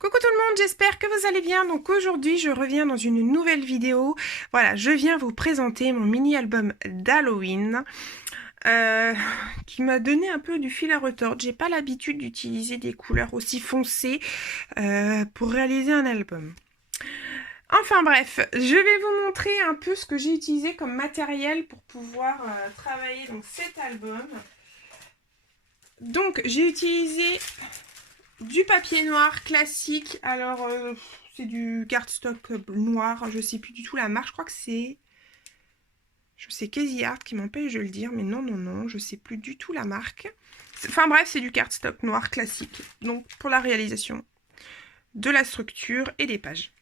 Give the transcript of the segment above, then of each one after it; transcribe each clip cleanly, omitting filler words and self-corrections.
Coucou tout le monde, j'espère que vous allez bien. Donc aujourd'hui, je reviens dans une nouvelle vidéo. Voilà, je viens vous présenter mon mini-album d'Halloween qui m'a donné un peu du fil à retordre. J'ai pas l'habitude d'utiliser des couleurs aussi foncées pour réaliser un album. Enfin bref, je vais vous montrer un peu ce que j'ai utilisé comme matériel pour pouvoir travailler donc, cet album. Donc j'ai utilisé du papier noir classique. Alors c'est du cardstock noir, je sais plus du tout la marque, je crois que c'est... Je sais Casey Art qui m'empêche de le dire, mais non, je sais plus du tout la marque. Enfin bref, c'est du cardstock noir classique, donc pour la réalisation de la structure et des pages.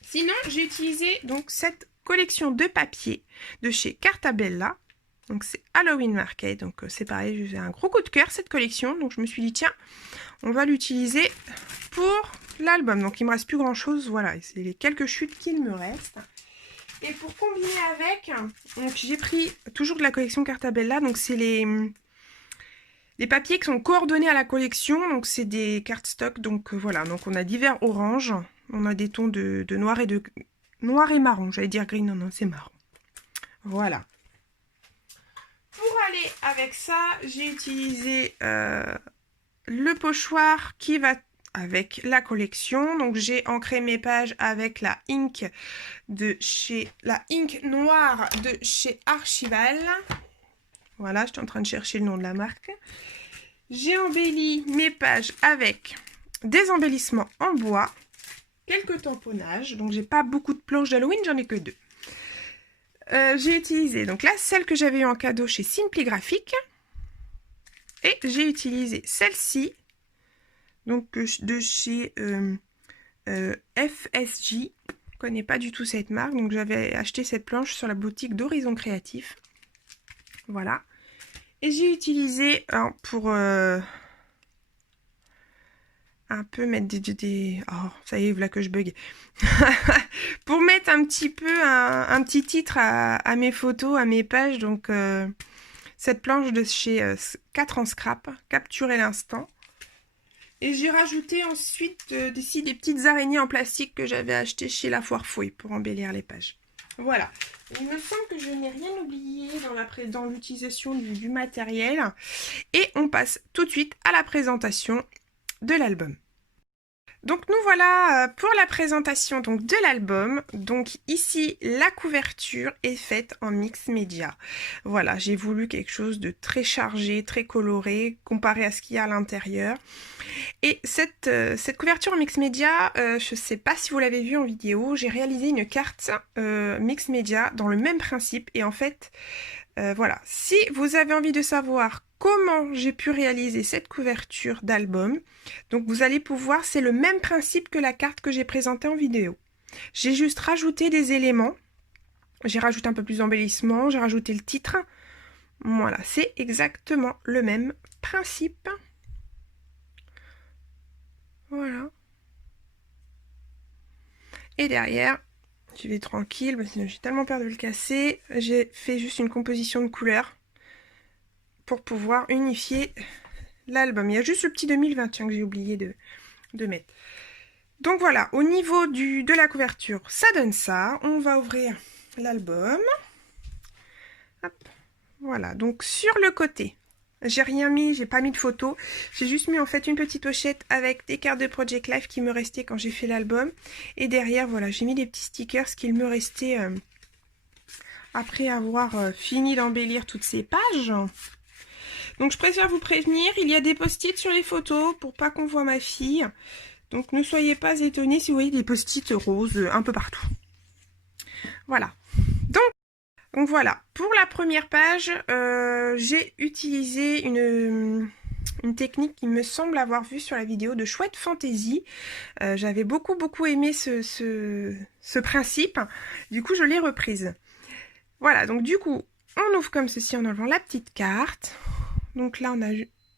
Sinon, j'ai utilisé donc cette collection de papier de chez Cartabella. Donc c'est Halloween Market, donc c'est pareil, j'ai un gros coup de cœur cette collection, donc je me suis dit tiens, on va l'utiliser pour l'album. Donc il me reste plus grand chose, voilà, c'est les quelques chutes qu'il me reste. Et pour combiner avec, donc j'ai pris toujours de la collection Cartabella, donc c'est les papiers qui sont coordonnés à la collection, donc c'est des cardstock, donc voilà, donc on a divers oranges, on a des tons de noir et marron, j'allais dire gris, non, c'est marron. Voilà. Pour aller avec ça, j'ai utilisé le pochoir qui va avec la collection. Donc j'ai ancré mes pages avec la ink noire de chez Archival. Voilà, je suis en train de chercher le nom de la marque. J'ai embelli mes pages avec des embellissements en bois, quelques tamponnages. Donc j'ai pas beaucoup de planches d'Halloween, j'en ai que 2. J'ai utilisé donc là celle que j'avais eu en cadeau chez Simply Graphic. Et j'ai utilisé celle-ci, donc de chez FSJ. Je ne connais pas du tout cette marque, donc j'avais acheté cette planche sur la boutique d'Horizon Créatif. Voilà. Et j'ai utilisé pour un peu mettre des... Oh, ça y est, voilà que je bug. Pour mettre un petit peu un petit titre à mes photos, à mes pages, donc... cette planche de chez 4 en scrap, capturer l'instant. Et j'ai rajouté ensuite d'ici des petites araignées en plastique que j'avais achetées chez La Foire Fouille pour embellir les pages. Voilà. Il me semble que je n'ai rien oublié dans l'utilisation du matériel. Et on passe tout de suite à la présentation de l'album. Donc nous voilà pour la présentation donc, de l'album. Donc ici, la couverture est faite en mix média. Voilà, j'ai voulu quelque chose de très chargé, très coloré, comparé à ce qu'il y a à l'intérieur. Et cette couverture en mix média, je ne sais pas si vous l'avez vu en vidéo, j'ai réalisé une carte mix média dans le même principe. Et en fait, voilà, si vous avez envie de savoir comment j'ai pu réaliser cette couverture d'album, donc vous allez pouvoir, c'est le même principe que la carte que j'ai présentée en vidéo. J'ai juste rajouté des éléments, j'ai rajouté un peu plus d'embellissement, j'ai rajouté le titre. Voilà, c'est exactement le même principe. Voilà. Et derrière, je vais tranquille, parce que j'ai tellement peur de le casser, j'ai fait juste une composition de couleurs pour pouvoir unifier l'album. Il y a juste le petit 2021 que j'ai oublié de mettre. Donc voilà, au niveau de la couverture, ça donne ça. On va ouvrir l'album. Voilà, donc sur le côté, j'ai rien mis, j'ai pas mis de photo. J'ai juste mis en fait une petite pochette avec des cartes de Project Life qui me restaient quand j'ai fait l'album. Et derrière, voilà, j'ai mis des petits stickers qu'il me restait après avoir fini d'embellir toutes ces pages. Donc je préfère vous prévenir, il y a des post-it sur les photos pour pas qu'on voit ma fille. Donc ne soyez pas étonnés si vous voyez des post-it roses un peu partout. Voilà. Donc voilà, pour la première page, j'ai utilisé une technique qui me semble avoir vue sur la vidéo de Chouette Fantasy. J'avais beaucoup aimé ce principe. Du coup, je l'ai reprise. Voilà, donc du coup, on ouvre comme ceci en enlevant la petite carte. Donc là, on a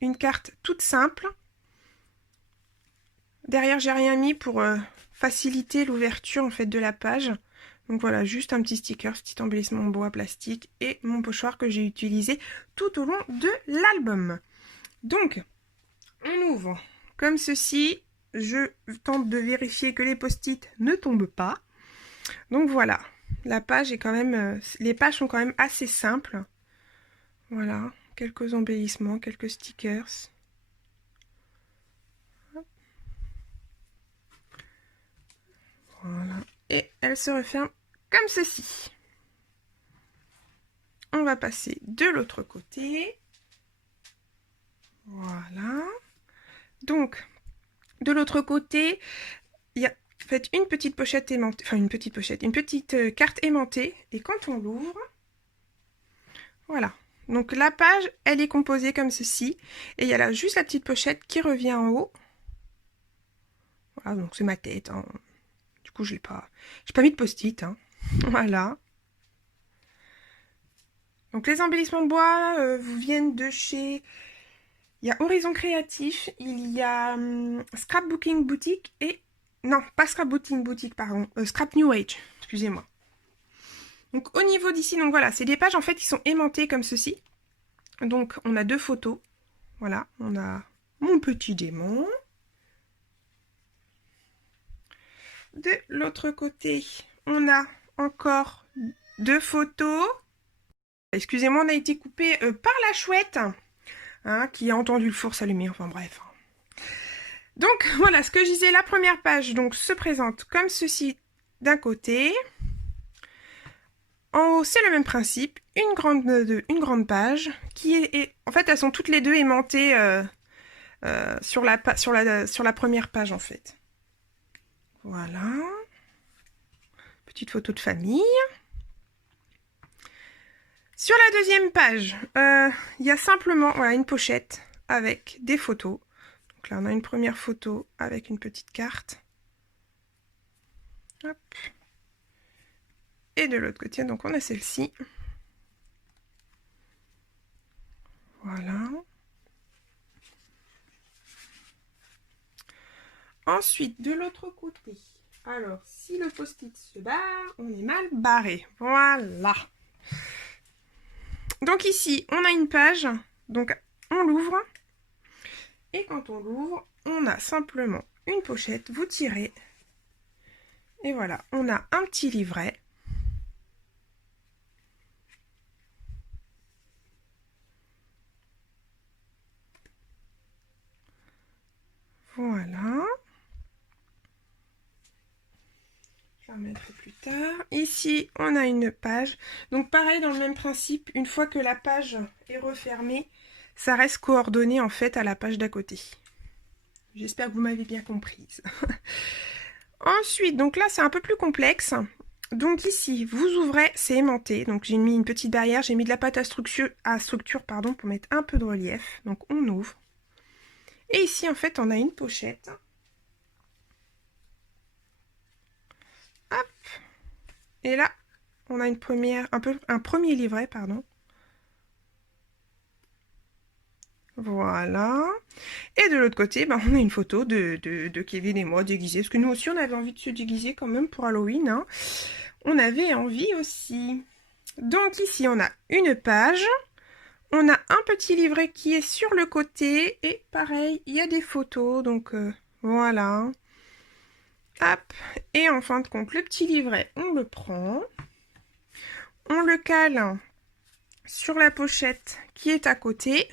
une carte toute simple. Derrière, j'ai rien mis pour faciliter l'ouverture en fait de la page. Donc voilà, juste un petit sticker, ce petit embellissement en bois plastique et mon pochoir que j'ai utilisé tout au long de l'album. Donc, on ouvre comme ceci. je tente de vérifier que les post-it ne tombent pas. Donc voilà, la page est quand même, les pages sont quand même assez simples. Voilà, quelques embellissements, quelques stickers. Voilà, et elle se referme comme ceci. On va passer de l'autre côté. Voilà. Donc, de l'autre côté, il y a en fait une petite pochette aimantée, enfin une petite carte aimantée. Et quand on l'ouvre, voilà. Donc la page, elle est composée comme ceci. Et il y a là juste la petite pochette qui revient en haut. Voilà, donc c'est ma tête. Hein. Du coup, j'ai pas mis de post-it. Hein. Voilà. Donc les embellissements de bois vous viennent de chez... Il y a Horizon Créatif, il y a Scrapbooking Boutique et... Non, pas Scrapbooking Boutique, pardon. Scrap New Age, excusez-moi. Donc au niveau d'ici, donc voilà, c'est des pages en fait qui sont aimantées comme ceci. Donc on a deux photos. Voilà, on a mon petit démon. De l'autre côté, on a encore deux photos. Excusez-moi, on a été coupé par la chouette, hein, qui a entendu le four s'allumer, enfin bref. Donc voilà, ce que je disais, la première page donc, se présente comme ceci d'un côté. En haut, c'est le même principe, une grande page qui est... En fait, elles sont toutes les deux aimantées sur la première page, en fait. Voilà. Petite photo de famille. Sur la deuxième page, il y a simplement voilà, une pochette avec des photos. Donc là, on a une première photo avec une petite carte. Hop. Et de l'autre côté, donc on a celle-ci. Voilà. Ensuite, de l'autre côté, alors si le post-it se barre, on est mal barré. Voilà. Donc ici, on a une page, donc on l'ouvre. Et quand on l'ouvre, on a simplement une pochette, vous tirez. Et voilà, on a un petit livret. Voilà. Je la remettrai plus tard. Ici, on a une page. Donc pareil, dans le même principe, une fois que la page est refermée, ça reste coordonné en fait à la page d'à côté. J'espère que vous m'avez bien comprise. Ensuite, donc là, c'est un peu plus complexe. Donc ici, vous ouvrez, c'est aimanté. Donc j'ai mis une petite barrière, j'ai mis de la pâte à structure pardon, pour mettre un peu de relief. Donc on ouvre. Et ici, en fait, on a une pochette. Hop. Et là, on a un premier livret, pardon. Voilà. Et de l'autre côté, on a une photo de Kevin et moi déguisés. Parce que nous aussi, on avait envie de se déguiser quand même pour Halloween. Hein. On avait envie aussi. Donc ici, on a une page. On a un petit livret qui est sur le côté. Et pareil, il y a des photos. Donc voilà. Hop. Et en fin de compte, le petit livret, on le prend. On le cale sur la pochette qui est à côté.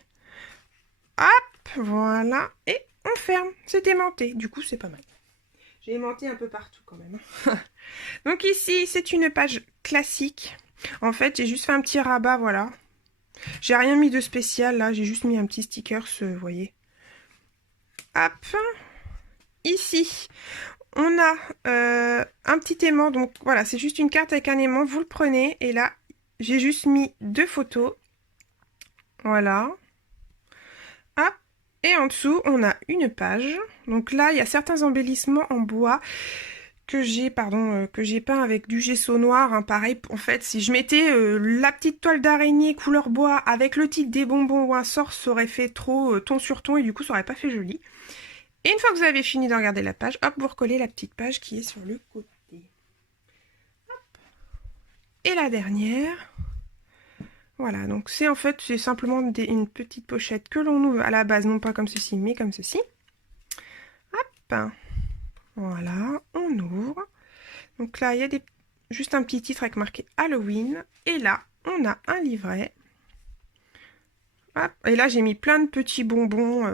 Hop, voilà. Et on ferme. C'est aimanté. Du coup, c'est pas mal. J'ai aimanté un peu partout quand même. Donc ici, c'est une page classique. En fait, j'ai juste fait un petit rabat, voilà. J'ai rien mis de spécial, là. J'ai juste mis un petit sticker, vous voyez. Hop. Ici, on a un petit aimant. Donc voilà, c'est juste une carte avec un aimant. Vous le prenez. Et là, j'ai juste mis deux photos. Voilà. Hop. Et en dessous, on a une page. Donc là, il y a certains embellissements en bois que j'ai peint avec du gesso noir. Hein, pareil, en fait, si je mettais la petite toile d'araignée couleur bois avec le titre des bonbons ou un sort, ça aurait fait trop ton sur ton et du coup, ça aurait pas fait joli. Et une fois que vous avez fini de regarder la page, hop, vous recollez la petite page qui est sur le côté. Hop. Et la dernière... Voilà, donc c'est simplement une petite pochette que l'on ouvre à la base, non pas comme ceci, mais comme ceci. Hop. Voilà, on ouvre. Donc là, il y a juste un petit titre avec marqué Halloween. Et là, on a un livret. Hop. Et là, j'ai mis plein de petits bonbons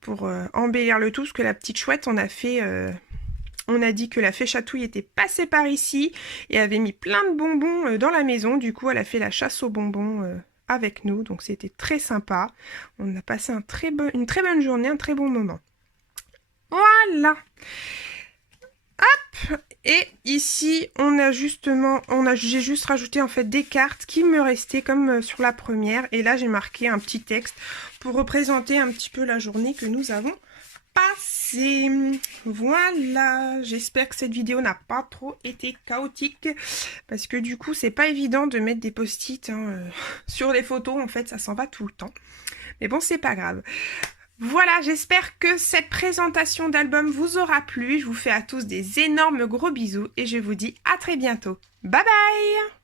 pour embellir le tout, parce que la petite chouette, on a dit que la fée Chatouille était passée par ici et avait mis plein de bonbons dans la maison. Du coup, elle a fait la chasse aux bonbons avec nous, donc c'était très sympa. On a passé une très bonne journée, un très bon moment. Voilà. Hop. Et ici, j'ai juste rajouté en fait des cartes qui me restaient comme sur la première. Et là, j'ai marqué un petit texte pour représenter un petit peu la journée que nous avons passée. Voilà, j'espère que cette vidéo n'a pas trop été chaotique. Parce que du coup, c'est pas évident de mettre des post-it sur les photos. En fait, ça s'en va tout le temps. Mais bon, c'est pas grave. Voilà, j'espère que cette présentation d'album vous aura plu. Je vous fais à tous des énormes gros bisous et je vous dis à très bientôt. Bye bye!